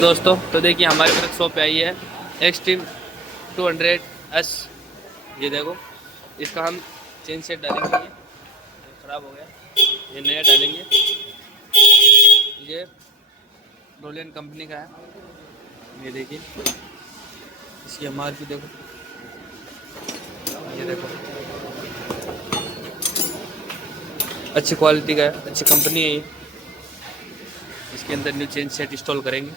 दोस्तों तो देखिए हमारे वर्कशॉप पे आई है एक्सट्रीम 200S। ये देखो इसका हम चेन सेट डालेंगे। ये ख़राब हो गया, ये नया डालेंगे। ये रोलियन कंपनी का है। ये देखिए इसकी MRP देखो, ये देखो अच्छी क्वालिटी का है, अच्छी कंपनी है ये। इसके अंदर न्यू चेन सेट इंस्टॉल करेंगे।